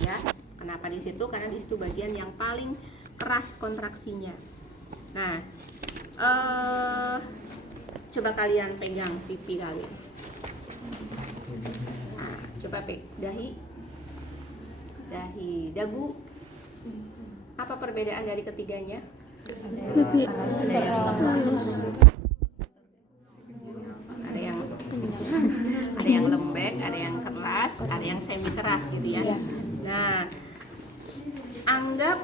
ya. Kenapa di situ? Karena di situ bagian yang paling keras kontraksinya. Nah, coba kalian pegang pipi kalian. Nah, coba dahi, dagu. Apa perbedaan dari ketiganya? Lebih halus. Ada yang lembek, ada yang keras, ada yang semi keras gitu ya. Nah, anggap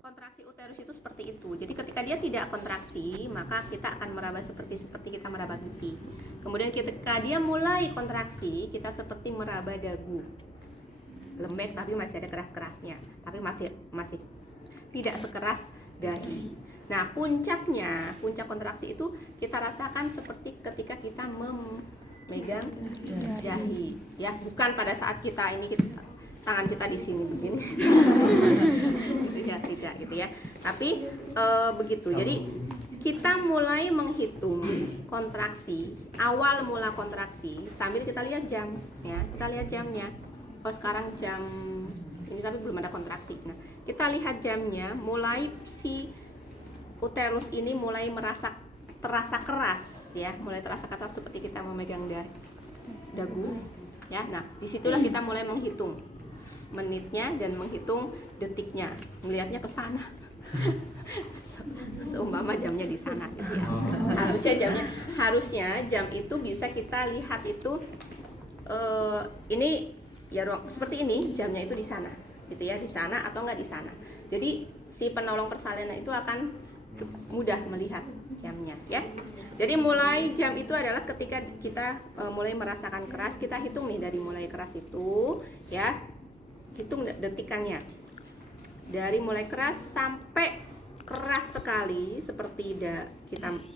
kontraksi uterus itu seperti itu. Jadi ketika dia tidak kontraksi, maka kita akan meraba seperti kita meraba pipi. Kemudian ketika dia mulai kontraksi, kita seperti meraba dagu. Lembek tapi masih ada keras-kerasnya, tapi masih tidak sekeras dahi. Nah, puncak kontraksi itu kita rasakan seperti ketika kita memegang dahi, ya, bukan pada saat kita tangan kita di sini begini, gitu ya, tidak gitu ya. Tapi begitu. Jadi kita mulai menghitung kontraksi, awal mula kontraksi sambil kita lihat jam, ya, kita lihat jamnya. Oh, sekarang jam ini tapi belum ada kontraksi. Nah, kita lihat jamnya, mulai si uterus ini mulai terasa keras, ya, mulai terasa keras seperti kita memegang dagu, ya. Nah, disitulah kita mulai menghitung menitnya dan menghitung detiknya, melihatnya ke sana. Seumpama jamnya di sana, gitu ya. Harusnya jam itu bisa kita lihat itu ini ya seperti ini, jamnya itu di sana, gitu ya, di sana atau enggak di sana. Jadi si penolong persalinan itu akan mudah melihat jamnya, ya. Jadi mulai jam itu adalah ketika kita mulai merasakan keras, kita hitung nih dari mulai keras itu, ya, hitung detikannya. Dari mulai keras sampai keras sekali seperti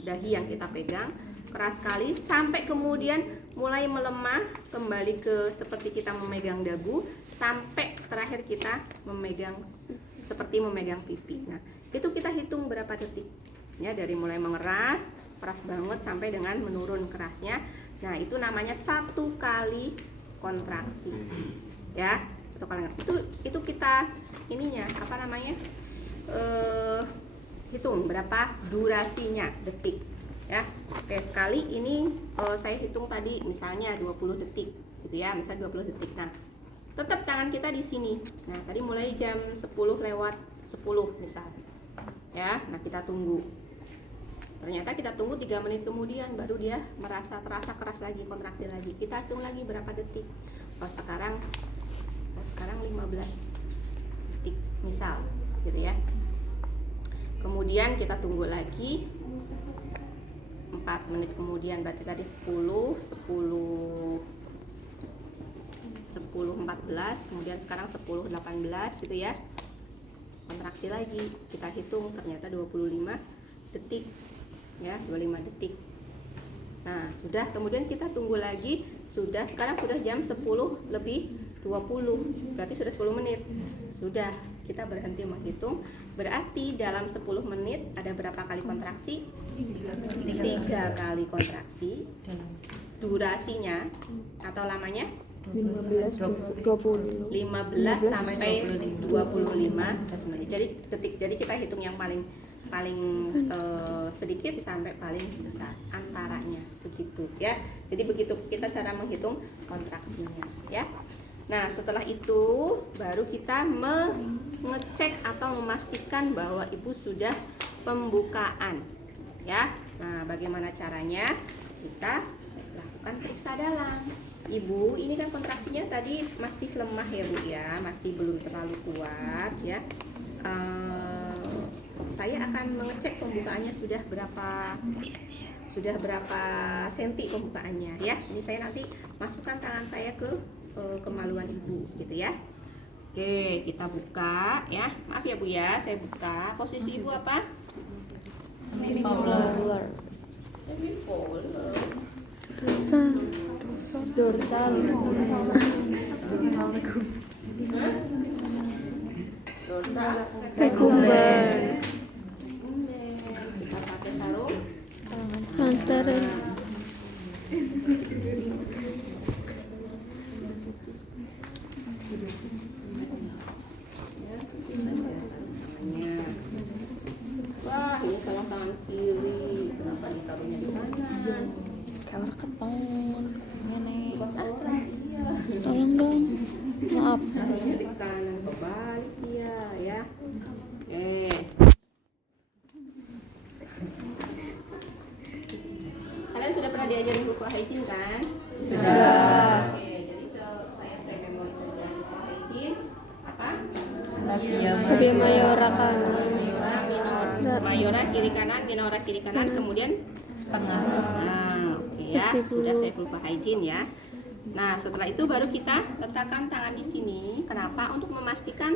dahi yang kita pegang, keras sekali sampai kemudian mulai melemah kembali ke seperti kita memegang dagu, sampai terakhir kita seperti memegang pipi. Nah, itu kita hitung berapa detik, ya, dari mulai mengeras keras banget sampai dengan menurun kerasnya. Nah, itu namanya 1 kali kontraksi, ya. Itu kita ininya apa namanya, hitung berapa durasinya, detik, ya. Oke, sekali ini saya hitung tadi misalnya 20 detik gitu ya, misalnya 20 detik. Nah, tetap tangan kita di sini. Nah, tadi mulai jam 10:10 misalnya, ya. Nah, kita tunggu. Ternyata kita tunggu 3 menit kemudian baru dia terasa keras lagi, kontraksi lagi. Kita hitung lagi berapa detik. Sekarang 15 detik misal, gitu ya. Kemudian kita tunggu lagi 4 menit kemudian, berarti tadi 10:14, kemudian sekarang 10:18 gitu ya. Kontraksi lagi, kita hitung ternyata 25 detik, ya, 25 detik. Nah, sudah, kemudian kita tunggu lagi, sekarang sudah jam 10:20, berarti sudah 10 menit. Sudah, kita berhenti menghitung. Berarti dalam 10 menit ada berapa kali kontraksi? 3 kali kontraksi. Durasinya atau lamanya 15 sampai 25 menit. Jadi kita hitung yang paling sedikit sampai paling besar antaranya, begitu ya. Jadi begitu kita cara menghitung kontraksinya, ya. Nah, setelah itu baru kita mengecek atau memastikan bahwa ibu sudah pembukaan, ya. Nah, bagaimana caranya? Kita lakukan periksa dalam. Ibu, ini kan kontraksinya tadi masih lemah ya, Bu, ya, masih belum terlalu kuat, ya. Saya akan mengecek pembukaannya sudah berapa senti pembukaannya, ya. Ini saya nanti masukkan tangan saya ke kemaluan ibu, gitu ya. Oke, kita buka, ya. Maaf ya, Bu, ya, saya buka. Posisi ibu apa? Semi-polar. Dorsal. Dorsal. Recumbent. Kita pakai sarung. Steril. Ya, tangannya. Wah, ini salah tangan kiri. Kenapa ditaruhnya di kanan? Kayak orang ketong. Nenek. Iya. Tolong dong. Maaf. Taruhnya di kanan, kebalik dia ya. Kalian sudah pernah diajarin buku hygiene kan? Sudah. Oke, jadi saya memori saja buku hygiene apa? Fabia Mayora kanan. Mayora, Mayora kiri kanan, minora kiri kanan, kemudian Tengah. nah, oke ya, Vestibul. sudah saya lupa hygiene ya. Nah, setelah itu baru kita letakkan tangan di sini. Kenapa? Untuk memastikan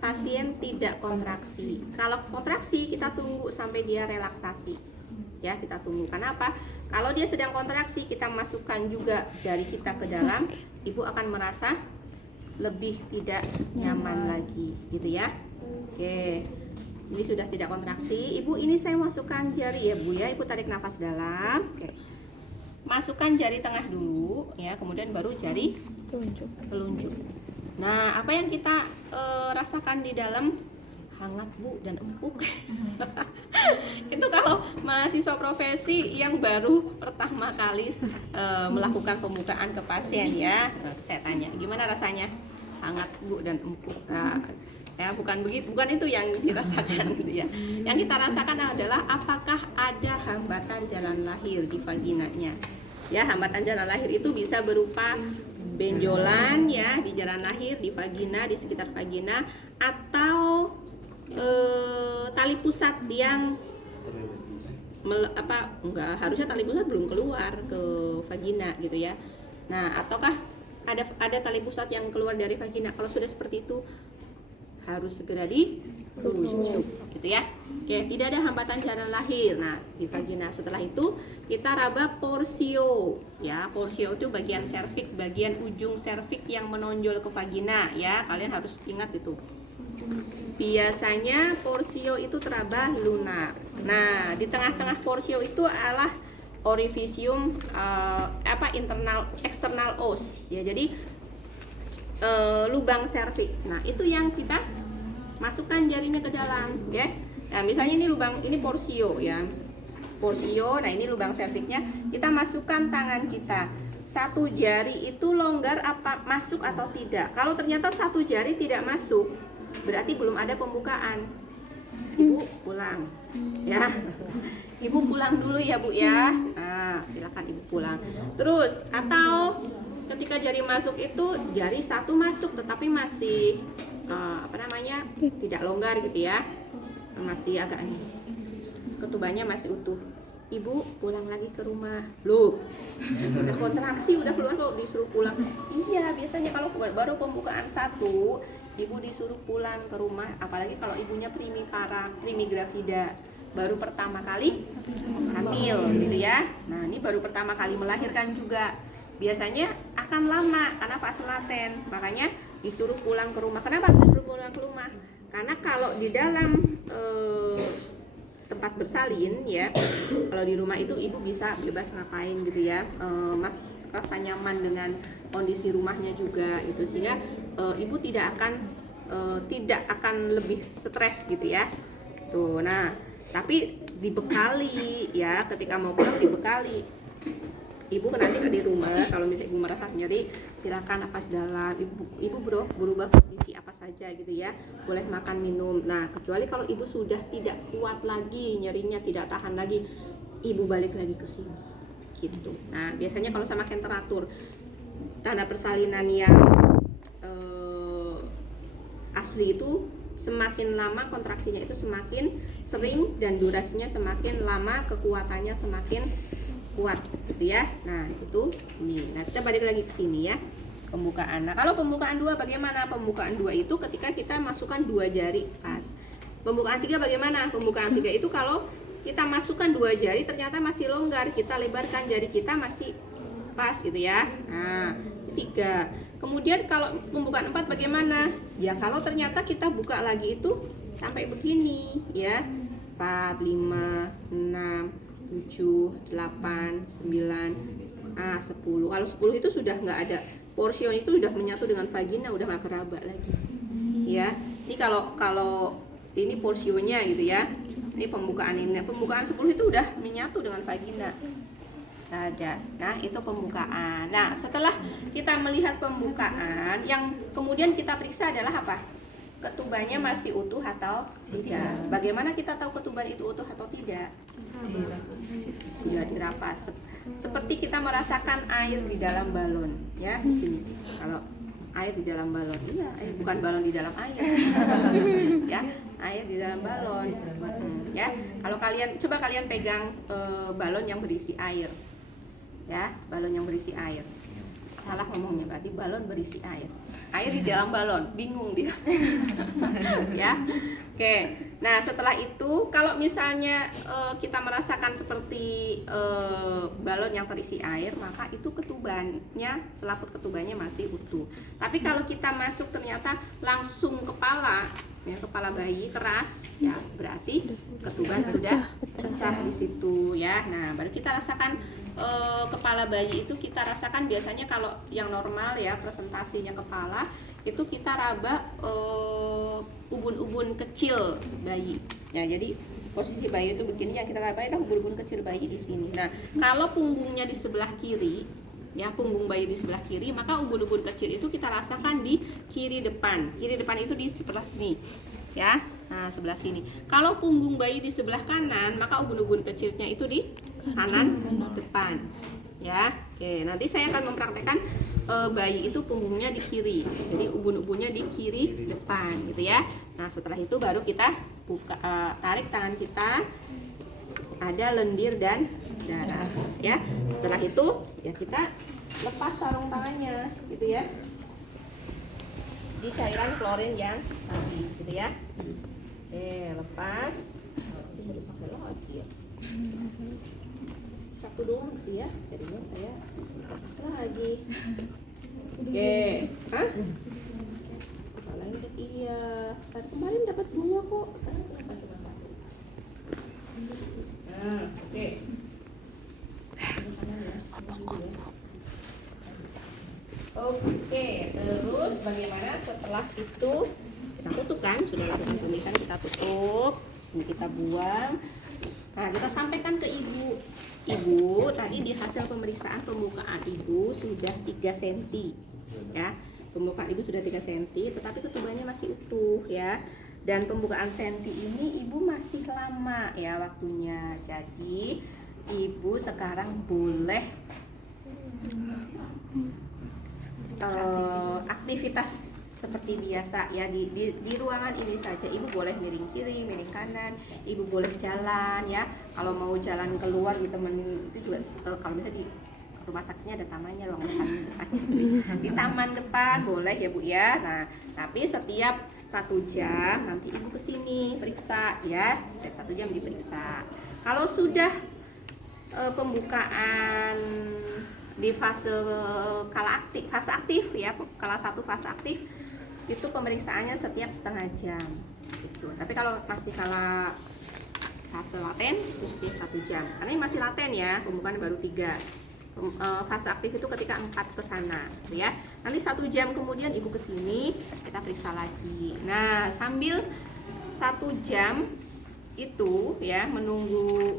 pasien tidak kontraksi. Kalau kontraksi kita tunggu sampai dia relaksasi. Ya, kita tunggu. Kenapa? Kalau dia sedang kontraksi, kita masukkan juga jari kita ke dalam, ibu akan merasa lebih tidak nyaman lagi, gitu ya. Oke. Ini sudah tidak kontraksi. Ibu, ini saya masukkan jari ya, Bu ya. Ibu tarik nafas dalam. Oke. Masukkan jari tengah dulu ya, kemudian baru jari Tunjuk. telunjuk. Nah, apa yang kita rasakan di dalam? Hangat Bu dan empuk. Itu kalau mahasiswa profesi yang baru pertama kali melakukan pembukaan ke pasien ya. Saya tanya, gimana rasanya? Hangat Bu dan empuk. Nah, ya bukan begitu, bukan itu yang dirasakan gitu ya. Yang kita rasakan adalah apakah ada hambatan jalan lahir di vaginanya. Ya, hambatan jalan lahir itu bisa berupa benjolan ya di jalan lahir, di vagina, di sekitar vagina, atau tali pusat yang enggak, harusnya tali pusat belum keluar ke vagina gitu ya. Nah, ataukah ada tali pusat yang keluar dari vagina. Kalau sudah seperti itu harus segera dirujuk gitu ya. Oke, tidak ada hambatan jalan lahir. Nah, di vagina. Setelah itu kita raba porsio ya. Porsio itu bagian serviks, bagian ujung serviks yang menonjol ke vagina ya. Kalian harus ingat itu. Biasanya porsio itu teraba lunar. Nah, di tengah-tengah porsio itu adalah orificium external os ya. Jadi lubang serviks. Nah, itu yang kita masukkan jarinya ke dalam ya. Nah, misalnya ini lubang, ini porsio ya. Porsio, nah ini lubang serviksnya. Kita masukkan tangan kita. Satu jari itu longgar apa masuk atau tidak. Kalau ternyata satu jari tidak masuk, berarti belum ada pembukaan. Ibu pulang ya. Ibu pulang dulu ya Bu ya. Nah, silakan Ibu pulang. Terus atau ketika jari masuk itu jari satu masuk tetapi masih tidak longgar gitu ya, masih agak ketubannya masih utuh. Ibu pulang lagi ke rumah. Loh, udah kontraksi, udah keluar kok disuruh pulang. Iya, biasanya kalau baru pembukaan satu, ibu disuruh pulang ke rumah. Apalagi kalau ibunya primigravida, baru pertama kali hamil gitu ya. Nah, ini baru pertama kali melahirkan juga. Biasanya akan lama karena fase laten. Makanya disuruh pulang ke rumah. Kenapa disuruh pulang ke rumah? Karena kalau di dalam tempat bersalin ya, kalau di rumah itu ibu bisa bebas ngapain gitu ya, mas rasa nyaman dengan kondisi rumahnya juga itu, sehingga ibu tidak akan lebih stres gitu ya tuh. Nah, tapi dibekali ya, ketika mau pulang dibekali. Ibu nanti di rumah kalau misalnya ibu merasa nyeri, silakan napas dalam, ibu berubah posisi apa saja gitu ya, boleh makan minum. Nah, kecuali kalau ibu sudah tidak kuat lagi, nyerinya tidak tahan lagi, ibu balik lagi ke sini gitu. Nah, biasanya kalau sama teratur tanda persalinan yang asli itu semakin lama kontraksinya itu semakin sering dan durasinya semakin lama, kekuatannya semakin kuat gitu ya. Nah, itu ini. Nah, kita balik lagi ke sini ya. Pembukaan. Nah, kalau pembukaan 2 bagaimana? Pembukaan 2 itu ketika kita masukkan 2 jari pas. Pembukaan 3 bagaimana? Pembukaan 3 itu kalau kita masukkan 2 jari ternyata masih longgar, kita lebarkan jari kita masih pas gitu ya. Nah, 3. Kemudian kalau pembukaan 4 bagaimana? Ya, kalau ternyata kita buka lagi itu sampai begini ya. 4, 5, 6 7, 8, 9, 10. Kalau 10 itu sudah nggak ada porsion itu udah menyatu dengan vagina, udah nggak keraba lagi. Ya, ini kalau ini porsionya gitu ya. Ini pembukaan 10 itu udah menyatu dengan vagina. Ada. Nah, itu pembukaan. Nah, setelah kita melihat pembukaan, yang kemudian kita periksa adalah apa? Ketubannya masih utuh atau tidak. Bagaimana kita tahu ketuban itu utuh atau tidak? Tidak dirapas. Seperti kita merasakan air di dalam balon, ya di sini. Kalau air di dalam balon, iya, bukan balon di dalam air. Ya, air di dalam balon. Ya, kalau coba kalian pegang balon yang berisi air. Ya, balon yang berisi air. Salah ngomongnya, berarti balon berisi air. Air di dalam balon, bingung dia. Ya. Oke. Nah, setelah itu kalau misalnya kita merasakan seperti balon yang terisi air, maka itu ketubannya, selaput ketubannya masih utuh. Tapi kalau kita masuk ternyata langsung kepala, ya, kepala bayi keras, ya berarti ketuban sudah pecah di situ, ya. Nah, baru kita rasakan kepala bayi itu kita rasakan biasanya kalau yang normal ya presentasinya kepala itu kita raba ubun-ubun kecil bayi. Ya, jadi posisi bayi itu begini, yang kita raba itu ubun-ubun kecil bayi di sini. Nah, kalau punggungnya di sebelah kiri, ya punggung bayi di sebelah kiri, maka ubun-ubun kecil itu kita rasakan di kiri depan. Kiri depan itu di sebelah sini. Ya. Nah, sebelah sini. Kalau punggung bayi di sebelah kanan, maka ubun-ubun kecilnya itu di kanan depan. Ya. Oke, nanti saya akan mempraktekkan bayi itu punggungnya di kiri. Jadi ubun-ubunnya di kiri depan gitu ya. Nah, setelah itu baru kita buka tarik tangan kita, ada lendir dan darah ya. Setelah itu ya kita lepas sarung tangannya gitu ya. Di cairan klorin yang tadi gitu ya. Lepas. Baru pakai lagi ya. Satu doang sih ya. Jadinya saya lepas lagi. Oke. Hah? Kepalanya iya. Tadi kemarin dapat 2 kok. Sekarang kenapa cuma 1? Nah, oke. Oke, terus bagaimana setelah itu kita tutup kan, sudah lakukan pemeriksaan, kita tutup, ini kita buang. Nah, kita sampaikan ke ibu. Ibu, tadi di hasil pemeriksaan pembukaan ibu sudah 3 cm ya. Pembukaan ibu sudah 3 cm, tetapi ketubannya masih utuh ya. Dan pembukaan senti ini ibu masih lama ya waktunya. Jadi ibu sekarang boleh aktivitas seperti biasa ya di ruangan ini saja. Ibu boleh miring kiri, miring kanan, ibu boleh jalan ya. Kalau mau jalan keluar ditemenin itu juga kalau bisa di rumah sakitnya ada tamannya, ruang depan depannya. Di taman depan boleh ya Bu ya. Nah, tapi setiap 1 jam nanti ibu kesini periksa ya. Setiap 1 jam diperiksa. Kalau sudah pembukaan di fase fase aktif ya, kala 1 fase aktif itu pemeriksaannya setiap setengah jam gitu. Tapi kalau masih kala fase laten itu setiap 1 jam, karena ini masih laten ya, pembukaan baru 3. Fase aktif itu ketika 4 ke sana ya. Nanti 1 jam kemudian ibu kesini, kita periksa lagi. Nah, sambil 1 jam itu ya menunggu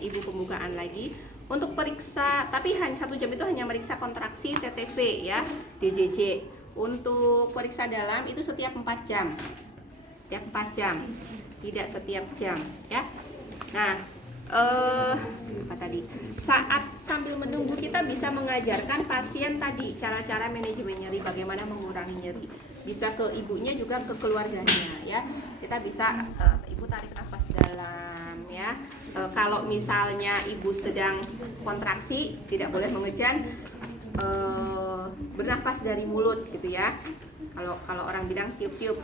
ibu pembukaan lagi untuk periksa, tapi hanya 1 jam itu hanya meriksa kontraksi TTV ya, DJJ. Untuk periksa dalam itu setiap 4 jam. Setiap 4 jam. Tidak setiap jam ya. Nah, apa tadi? Saat sambil menunggu kita bisa mengajarkan pasien tadi cara-cara manajemen nyeri, bagaimana mengurangi nyeri. Bisa ke ibunya juga ke keluarganya ya. Kita bisa ibu tarik nafas dalam ya. Kalau misalnya ibu sedang kontraksi tidak boleh mengejan, bernafas dari mulut gitu ya. Kalau orang bilang tiup-tiup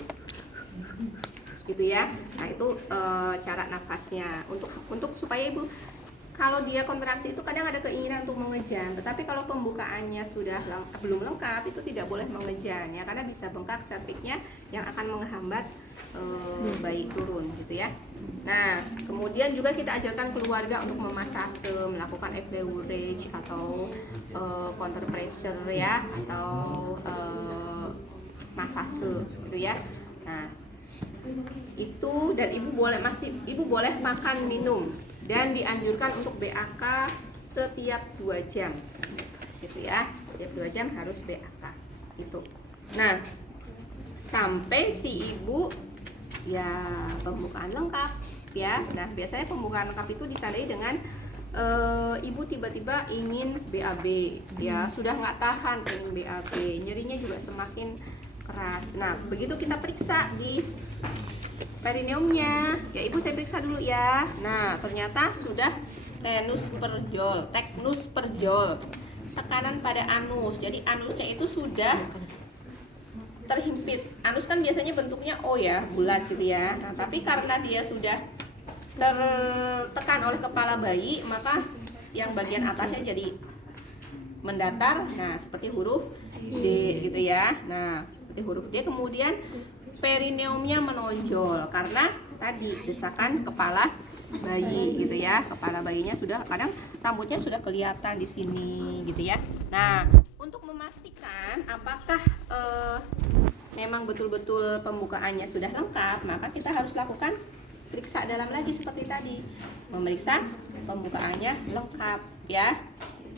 gitu ya. Nah, itu cara nafasnya untuk supaya ibu kalau dia kontraksi itu kadang ada keinginan untuk mengejan, tetapi kalau pembukaannya sudah belum lengkap itu tidak boleh mengejan ya, karena bisa bengkak cervixnya yang akan menghambat bayi turun gitu ya. Nah, kemudian juga kita ajarkan keluarga untuk memasase, melakukan epidural atau counter pressure ya, atau masase gitu ya. Nah, itu dan ibu boleh makan minum dan dianjurkan untuk BAK setiap 2 jam gitu ya. Setiap 2 jam harus BAK gitu. Nah, sampai si ibu ya pembukaan lengkap ya. Nah, biasanya pembukaan lengkap itu ditandai dengan ibu tiba-tiba ingin BAB ya, sudah nggak tahan ingin BAB, nyerinya juga semakin keras. Nah, begitu kita periksa di perineumnya, ya ibu saya periksa dulu ya. Nah, ternyata sudah teknus perjol, tekanan pada anus. Jadi anusnya itu sudah terhimpit. Anus kan biasanya bentuknya O ya, bulat gitu ya. Nah, tapi karena dia sudah tertekan oleh kepala bayi, maka yang bagian atasnya jadi mendatar. Nah, seperti huruf D gitu ya. Nah, seperti huruf D. Kemudian perineumnya menonjol karena tadi desakan kepala bayi gitu ya. Kepala bayinya sudah, kadang rambutnya sudah kelihatan di sini gitu ya. Nah, untuk memastikan apakah memang betul-betul pembukaannya sudah lengkap, maka kita harus lakukan periksa dalam lagi seperti tadi, memeriksa pembukaannya lengkap ya.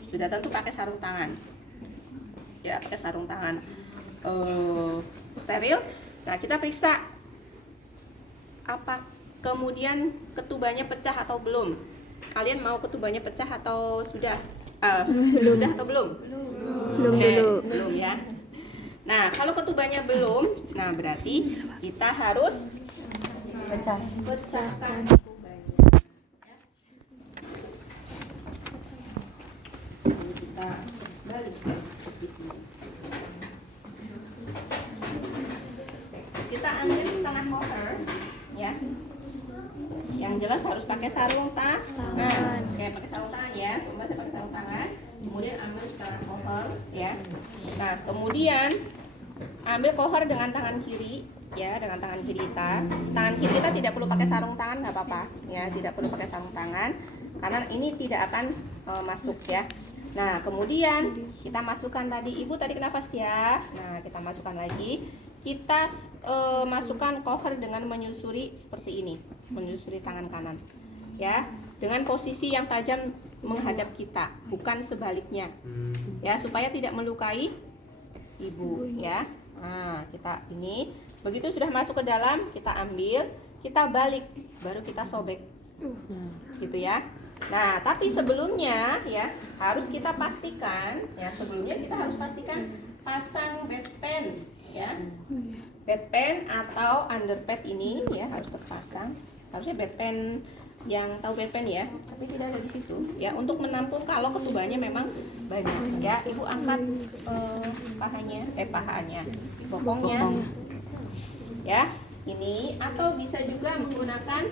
Sudah tentu pakai sarung tangan ya, pakai sarung tangan steril. Nah, kita periksa apa kemudian ketubanya pecah atau belum. Kalian mau ketubanya pecah atau sudah? Belum. Sudah atau belum? Belum dulu. Belum ya. Nah, kalau ketubanya belum, nah berarti kita harus pecahkan ketubanya. Ya. Lalu kita balik ke posisinya. Kita ambil setengah koher, ya. Yang jelas harus pakai sarung tangan. Kayak pakai sarung tangan ya. Semua saya pakai sarung tangan. Kemudian ambil setengah koher, ya. Nah, kemudian ambil koher dengan tangan kiri, ya, dengan tangan kiri tas. Tangan kiri kita tidak perlu pakai sarung tangan, nggak apa-apa, ya, tidak perlu pakai sarung tangan karena ini tidak akan masuk ya. Nah, kemudian kita masukkan tadi, ibu tadi nafas ya. Nah, kita masukkan lagi. Kita masukkan koher dengan menyusuri seperti ini, menyusuri tangan kanan, ya, dengan posisi yang tajam menghadap kita, bukan sebaliknya, ya, supaya tidak melukai ibu, ya. Nah, kita ini begitu sudah masuk ke dalam, kita ambil, kita balik, baru kita sobek, gitu ya. Nah, tapi sebelumnya ya harus kita pastikan, ya, sebelumnya kita harus pastikan pasang bedpan, ya. Bedpan atau underpad ini ya harus terpasang. Harusnya bedpan yang tahu bedpan ya, tapi tidak ada di situ. Ya, untuk menampung kalau ketubanya memang banyak. Ya, ibu angkat pahanya, bokongnya. Ya, ini atau bisa juga menggunakan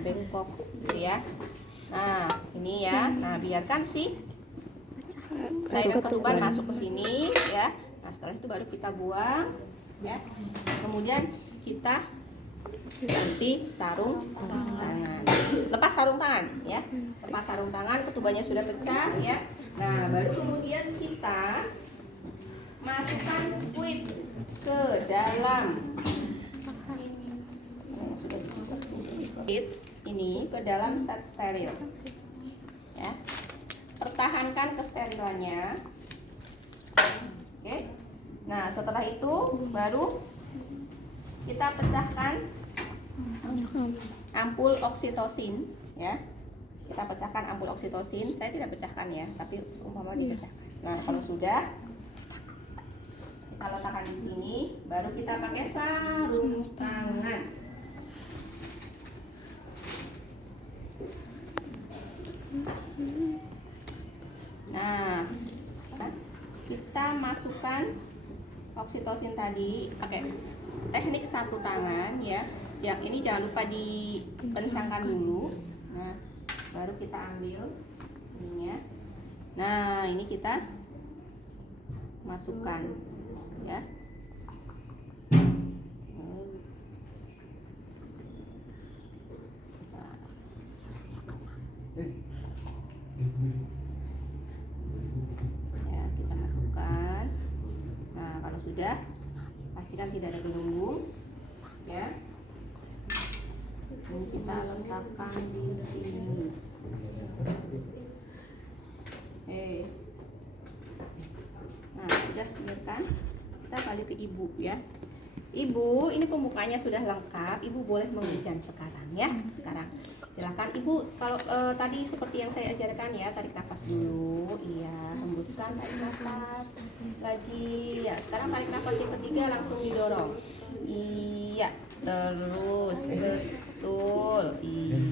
bengkok gitu ya. Nah, ini ya. Nah, biarkan sih cairan ketuban masuk ke sini ya. Nah, setelah itu baru kita buang ya. Kemudian kita ganti sarung tangan. Lepas sarung tangan ya. Lepas sarung tangan, ketubanya sudah pecah ya. Nah, baru kemudian kita masukkan squid ke dalam ini ke dalam set steril ya. Pertahankan kesterilannya. Oke. Nah, setelah itu baru kita pecahkan ampul oksitosin ya. Kita pecahkan ampul oksitosin. Saya tidak pecahkan ya, tapi umpama dipecah. Nah, kalau sudah kita letakkan di sini, baru kita pakai sarung tangan. Nah, kita masukkan oksitosin tadi pakai teknik satu tangan ya. Ini jangan lupa dikencangkan dulu. Nah, baru kita ambil ininya. Nah, ini kita masukkan ya. sudah, pastikan tidak ada gelembung, ya. Ini kita letakkan di sini. Nah, sudah biarkan. Kita balik ke ibu ya. Ibu, ini pembukanya sudah lengkap. Ibu boleh mengujan sekarang ya. Sekarang silakan ibu. Kalau tadi seperti yang saya ajarkan ya, tarik nafas dulu. Iya, hembuskan, tarik nafas lagi. Ya, sekarang tarik nafas yang ketiga langsung didorong. Iya, terus betul.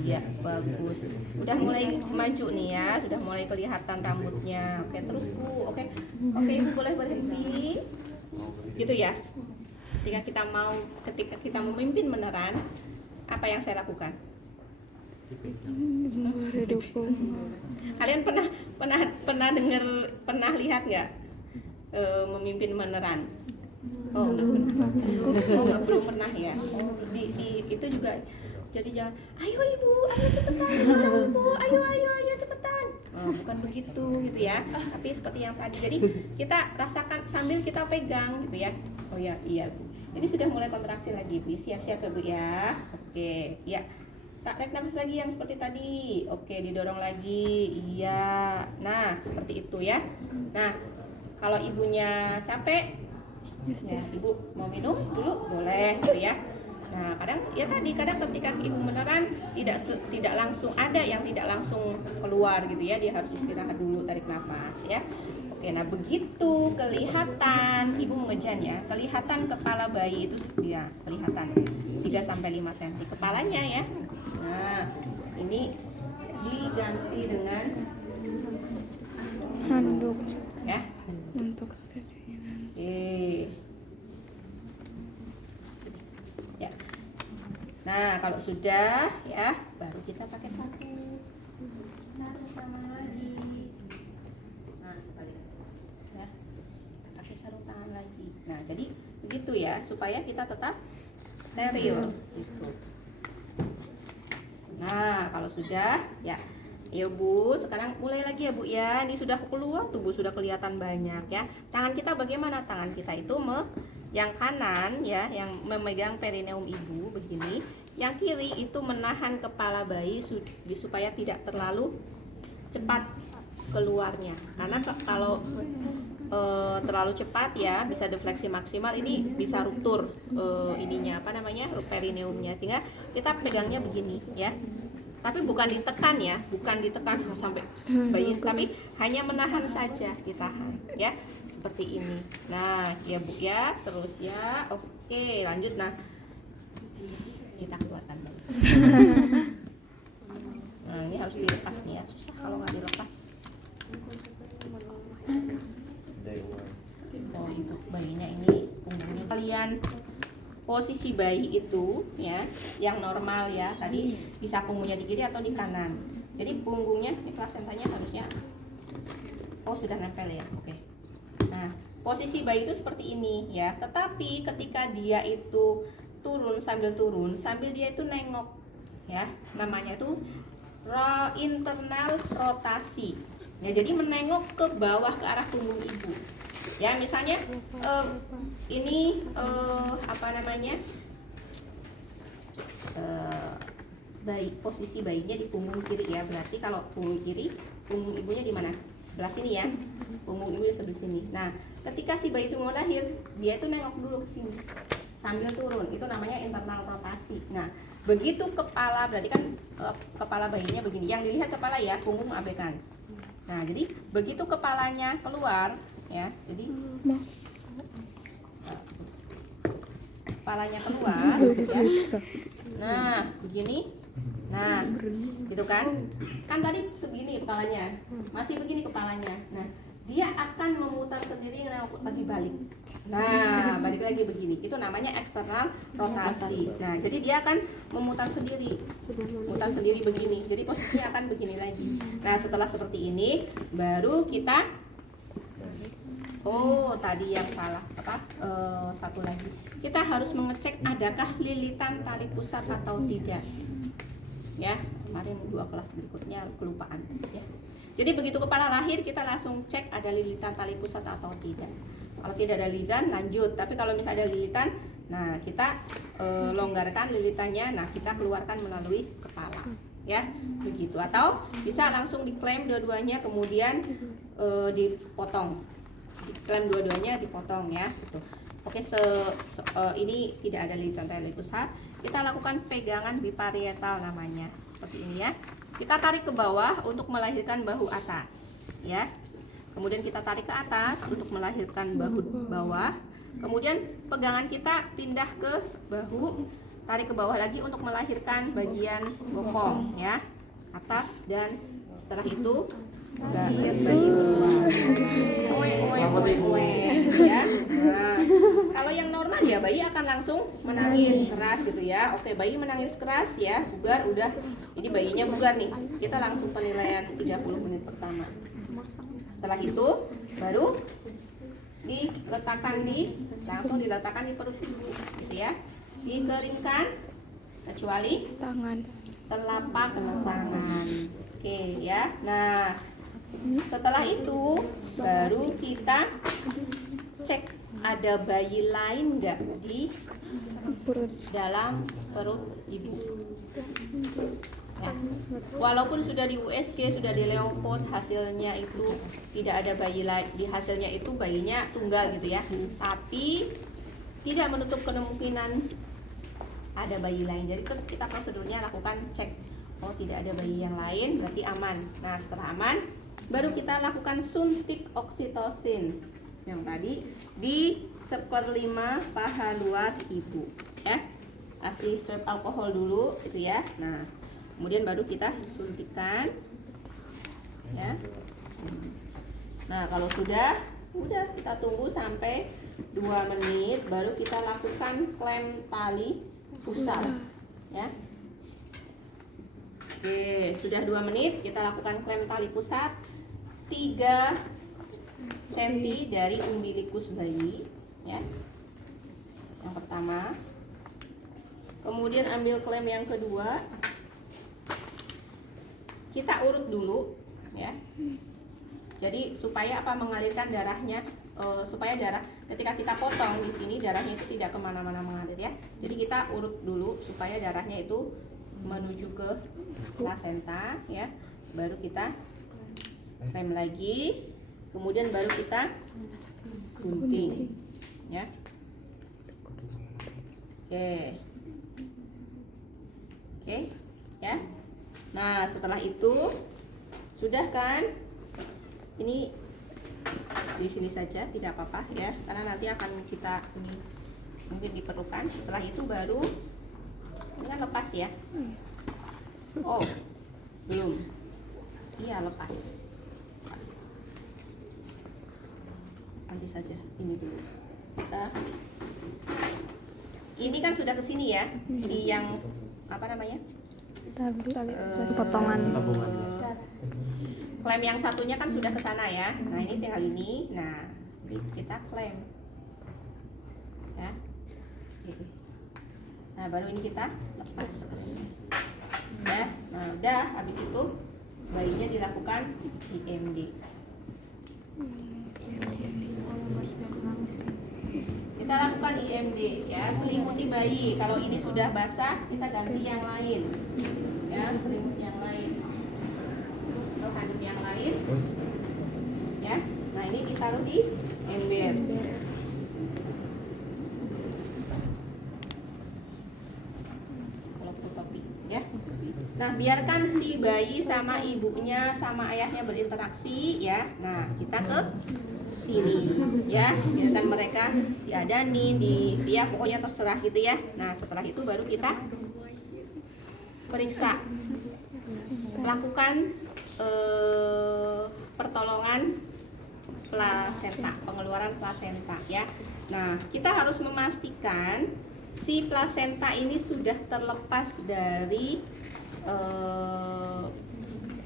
Iya, bagus. Udah mulai maju nih ya, sudah mulai kelihatan rambutnya. Oke, terus Bu. Oke, Ibu boleh berhenti. Gitu ya. Ketika kita memimpin beneran, apa yang saya lakukan? Kalian pernah lihat nggak memimpin beneran? Oh, belum pernah ya. Itu juga. Jadi jangan, ayo ibu, ayo cepetan, ibu, ayo cepetan. Oh, bukan begitu gitu ya. Tapi seperti yang tadi. Jadi kita rasakan sambil kita pegang gitu ya. Oh ya, iya Bu. Ini sudah mulai kontraksi lagi, Bu. Siap-siap ya Bu ya. Oke, ya. Tarik nafas lagi yang seperti tadi. Oke, didorong lagi. Iya. Nah, seperti itu ya. Nah, kalau ibunya capek, ya, ibu mau minum dulu boleh gitu ya. Nah, kadang ketika ibu beneran tidak langsung ada yang tidak langsung keluar gitu ya, dia harus istirahat dulu, tarik nafas ya. Oke, nah begitu kelihatan ibu mengejan ya, kelihatan kepala bayi itu ya, kelihatan 3-5 cm kepalanya ya. Nah, ini diganti dengan handuk ya. untuk ya. Nah, kalau sudah ya, baru kita pakai satu. Nah, sama lagi. Nah, balik. Ya. Kita pakai sarung tangan lagi. Nah, jadi begitu ya, supaya kita tetap steril gitu. Nah, kalau sudah ya, ya Bu, sekarang mulai lagi ya Bu ya. Ini sudah keluar, tubuh sudah kelihatan banyak ya. Tangan kita bagaimana? Tangan kita itu yang kanan ya, yang memegang perineum ibu begini. Yang kiri itu menahan kepala bayi supaya tidak terlalu cepat keluarnya. Karena kalau terlalu cepat ya, bisa defleksi maksimal, ini bisa ruptur ininya apa namanya, perineumnya, sehingga kita pegangnya begini ya. Tapi bukan ditekan ya, bukan ditekan sampai bayi, tapi hanya menahan saja, ditahan ya, seperti ini. Nah ya Bu ya, terus ya. Oke, lanjut. Nah, kita keluarkan dulu. Nah, ini harus dilepas nih ya, susah kalau nggak dilepas. Oh, ibu bayinya ini punggungnya, kalian posisi bayi itu ya, yang normal ya, tadi bisa punggungnya di kiri atau di kanan. Jadi punggungnya, ini plasentanya harusnya, oh sudah nempel ya, oke. Nah, posisi bayi itu seperti ini ya. Tetapi ketika dia itu turun, sambil dia itu nengok ya, namanya itu internal rotasi. Ya, jadi menengok ke bawah ke arah punggung ibu. Ya, misalnya ini apa namanya, posisi bayinya di punggung kiri ya. Berarti kalau punggung kiri, punggung ibunya di mana? Sebelah sini ya. Punggung ibu di sebelah sini. Nah, ketika si bayi itu mau lahir, dia itu nengok dulu ke sini sambil turun. Itu namanya internal rotasi. Nah, begitu kepala, berarti kan kepala bayinya begini. Yang dilihat kepala ya, punggung abaikan. Nah, jadi begitu kepalanya keluar ya, jadi kepalanya keluar ya. Nah, begini. Nah, gitu kan? Kan tadi segini kepalanya, masih begini kepalanya. Nah, dia akan memutar sendiri lagi balik. Nah, balik lagi begini. Itu namanya eksternal rotasi. Nah, jadi dia akan memutar sendiri, mutar sendiri begini. Jadi posisinya akan begini lagi. Nah, setelah seperti ini, baru kita, oh tadi yang salah apa? Satu lagi. Kita harus mengecek adakah lilitan tali pusat atau tidak. Ya, kemarin 2 kelas berikutnya kelupaan. Ya. Jadi begitu kepala lahir, kita langsung cek ada lilitan tali pusat atau tidak. Kalau tidak ada lilitan lanjut, tapi kalau misalnya ada lilitan, nah kita longgarkan lilitannya, nah kita keluarkan melalui kepala, ya begitu. Atau bisa langsung diklaim dua-duanya kemudian dipotong, diklaim dua-duanya dipotong ya. Gitu. Oke, ini tidak ada lilitan tali pusat. Kita lakukan pegangan biparietal namanya, seperti ini ya. Kita tarik ke bawah untuk melahirkan bahu atas, ya. Kemudian kita tarik ke atas untuk melahirkan bahu bawah. Kemudian pegangan kita pindah ke bahu, tarik ke bawah lagi untuk melahirkan bagian bokong ya, atas, dan setelah itu bayi keluar. Ya. Nah, kalau yang normal ya bayi akan langsung menangis keras gitu ya. Oke, bayi menangis keras ya, bugar udah. Ini bayinya bugar nih. Kita langsung penilaian 30 menit pertama. Setelah itu baru langsung diletakkan di perut ibu gitu ya. Dikeringkan kecuali Tangan. telapak tangan. Oke ya. Nah, setelah itu baru kita cek ada bayi lain nggak di Perut. dalam perut ibu. Ya. Walaupun sudah di USG, sudah di Leopold, hasilnya itu tidak ada bayi lain, di hasilnya itu bayinya tunggal gitu ya. Tapi tidak menutup kemungkinan ada bayi lain. Jadi kita prosedurnya lakukan cek. Oh, tidak ada bayi yang lain, berarti aman. Nah, setelah aman, baru kita lakukan suntik oksitosin yang tadi di 1/5 paha luar ibu ya. Kasih swab alkohol dulu gitu ya. Nah, kemudian baru kita suntikan ya. Nah, kalau udah kita tunggu sampai 2 menit, baru kita lakukan klem tali pusat ya. Oke, sudah 2 menit kita lakukan klem tali pusat 3 cm dari umbilikus bayi ya. Yang pertama. Kemudian ambil klem yang kedua. Kita urut dulu ya. Jadi supaya mengalirkan darahnya, supaya darah ketika kita potong di sini darahnya itu tidak kemana-mana mengalir ya. Jadi kita urut dulu supaya darahnya itu menuju ke plasenta ya. Baru kita klem lagi, kemudian baru kita gunting ya. Oke ya. Nah, setelah itu sudah kan, ini di sini saja tidak apa-apa ya, karena nanti akan kita ini mungkin diperlukan. Setelah itu baru ini kan lepas ya. Oh, belum. Iya, lepas. Nanti saja ini dulu. Ini kan sudah ke sini ya, si yang apa namanya? Potongan. Klem yang satunya kan sudah ke sana ya. Nah, ini tinggal ini. Nah, kita klem. Ya. Gitu. Nah, baru ini kita lepas. Ya. Nah, udah habis itu bayinya dilakukan IMD. Kita lakukan IMD ya, selimuti bayi. Kalau ini sudah basah, kita ganti yang lain. Ya, selimut yang lain. Terus handuk yang lain. Ya. Nah, ini ditaruh di ember. Kalau topi ya. Nah, biarkan si bayi sama ibunya sama ayahnya berinteraksi ya. Nah, kita ke sini ya, biarkan mereka diadanin, ya pokoknya terserah gitu ya. Nah, setelah itu baru kita periksa, lakukan pertolongan plasenta, pengeluaran plasenta ya. Nah, kita harus memastikan si plasenta ini sudah terlepas dari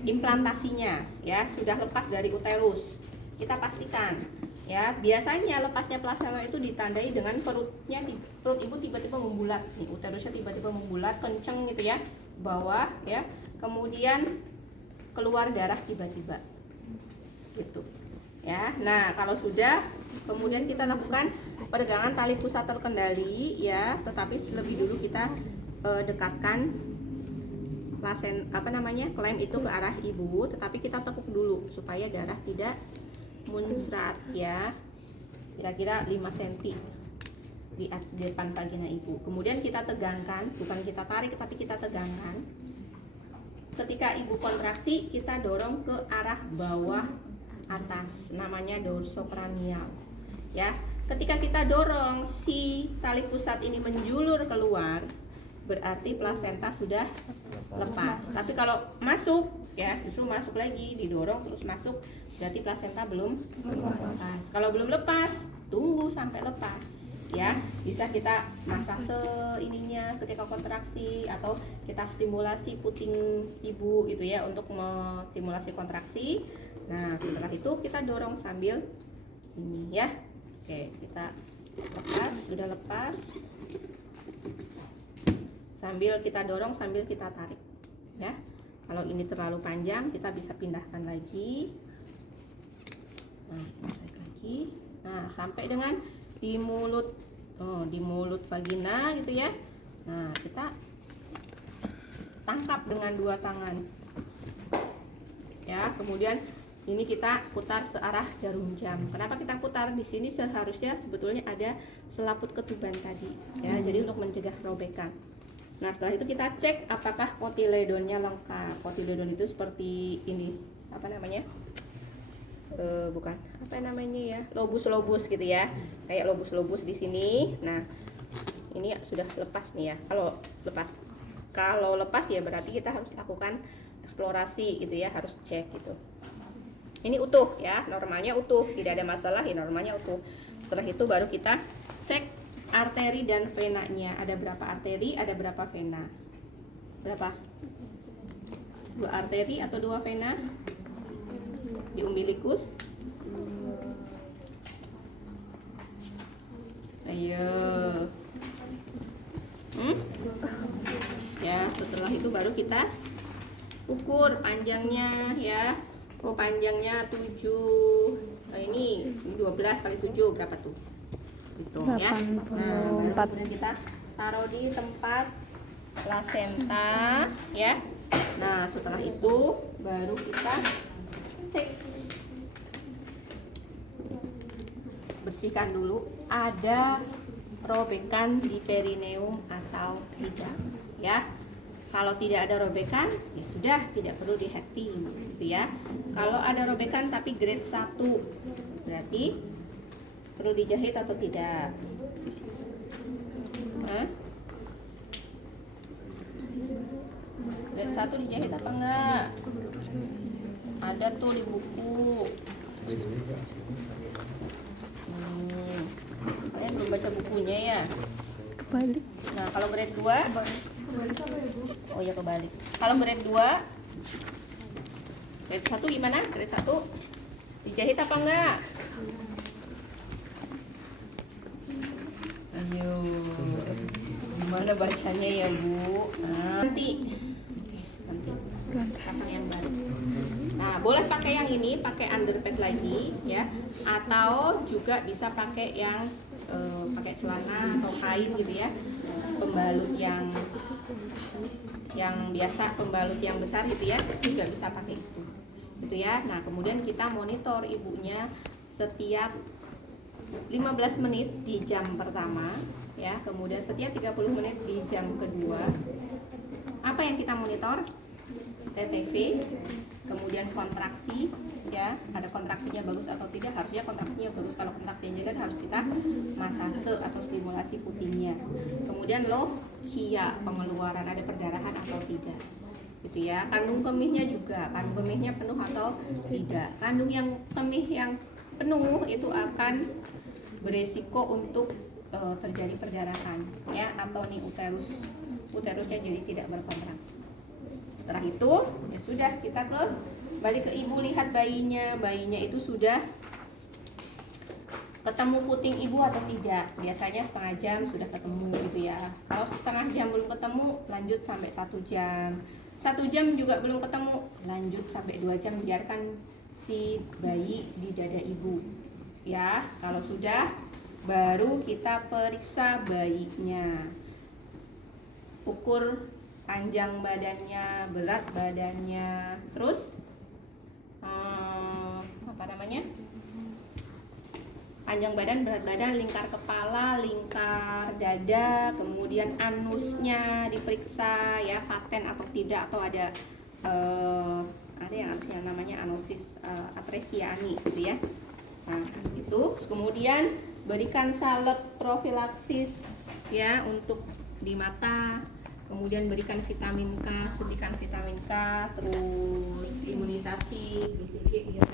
implantasinya ya, sudah lepas dari uterus. Kita pastikan ya. Biasanya lepasnya plasenta itu ditandai dengan perut ibu tiba-tiba membulat nih, uterusnya tiba-tiba membulat kenceng gitu ya, bawah ya, kemudian keluar darah tiba-tiba gitu. Ya, nah kalau sudah, kemudian kita lakukan peregangan tali pusat terkendali ya, tetapi lebih dulu kita dekatkan klaim itu ke arah ibu, tetapi kita tekuk dulu supaya darah tidak muncrat ya, kira-kira 5 cm di depan vagina ibu. Kemudian kita tegangkan, bukan kita tarik tapi kita tegangkan. Ketika ibu kontraksi, kita dorong ke arah bawah atas, namanya dorsokranial ya. Ketika kita dorong si tali pusat ini menjulur keluar, berarti plasenta sudah lepas. Tapi kalau masuk ya, justru masuk lagi, didorong terus masuk, berarti plasenta belum lepas. Kalau belum lepas, tunggu sampai lepas ya. Bisa kita masase ininya ketika kontraksi, atau kita stimulasi puting ibu gitu ya, untuk menstimulasi kontraksi. Nah, setelah itu kita dorong sambil ini ya. Oke, kita lepas, sudah lepas. Sambil kita dorong, sambil kita tarik ya. Kalau ini terlalu panjang, kita bisa pindahkan lagi. Nah, tarik lagi. Nah, sampai dengan di mulut vagina gitu ya. Nah, kita tangkap dengan 2 tangan ya. Kemudian ini kita putar searah jarum jam. Kenapa kita putar? Di sini seharusnya sebetulnya ada selaput ketuban tadi ya, jadi untuk mencegah robekan. Nah, setelah itu kita cek apakah kotiledonnya lengkap. Kotiledon itu seperti ini, bukan apa namanya ya, lobus gitu ya, kayak lobus di sini. Nah, ini sudah lepas nih ya. Kalau lepas ya berarti kita harus lakukan eksplorasi gitu ya, harus cek gitu. Ini utuh ya, normalnya utuh, tidak ada masalah ya, normalnya utuh. Setelah itu baru kita cek arteri dan venanya. Ada berapa arteri, ada berapa vena? Berapa? 2 arteri atau 2 vena di umbilikus? Ayo. Ya, setelah itu baru kita ukur panjangnya ya. Oh, panjangnya 7. Ini 12 kali 7 berapa tuh? Hitung ya. Nah, baru kemudian kita taruh di tempat plasenta ya. Nah, setelah itu baru kita cek, bersihkan dulu ada robekan di perineum atau tidak ya. Kalau tidak ada robekan, ya sudah, tidak perlu dihacking gitu ya. Kalau ada robekan tapi grade 1, berarti perlu dijahit atau tidak? Hah? Grade 1 dijahit apa enggak? Ada tuh di buku. Kalian belum baca bukunya ya? Kebalik. Nah, kalau grade 2, oh ya kebalik. Kalau grade 2, grade 1 gimana? Grade 1 dijahit apa enggak? Ayo, gimana bacanya ya Bu? Nanti pasang yang baru. Nah, boleh pakai yang ini, pakai underpad lagi ya, atau juga bisa pakai yang pakai celana atau kain gitu ya, pembalut yang biasa, pembalut yang besar gitu ya, juga bisa pakai itu gitu ya. Nah, kemudian kita monitor ibunya setiap 15 menit di jam pertama ya, kemudian setiap 30 menit di jam kedua. Apa yang kita monitor? TTV, kemudian kontraksi ya, ada kontraksinya bagus atau tidak. Harusnya kontraksinya bagus, kalau kontraksinya jelek harus kita masase atau stimulasi putingnya. Kemudian lohia, pengeluaran, ada perdarahan atau tidak gitu ya. Kandung kemihnya juga, kandung kemihnya penuh atau tidak. Kandung yang kemih yang penuh itu akan beresiko untuk terjadi perdarahan ya, atau nih uterusnya jadi tidak berkontraksi. Setelah itu ya sudah, kita balik ke ibu, lihat bayinya itu sudah ketemu puting ibu atau tidak. Biasanya setengah jam sudah ketemu gitu ya. Kalau setengah jam belum ketemu, lanjut sampai 1 jam. 1 jam juga belum ketemu, lanjut sampai 2 jam. Biarkan si bayi di dada ibu. Ya, kalau sudah baru kita periksa bayinya. Ukur panjang badannya, berat badannya, terus panjang badan, berat badan, lingkar kepala, lingkar dada, kemudian anusnya diperiksa ya, paten atau tidak, atau ada yang namanya anosis atresiani gitu ya. Nah, itu kemudian berikan salep profilaksis ya untuk di mata, kemudian berikan vitamin K, suntikan vitamin K, terus imunisasi BCG ya.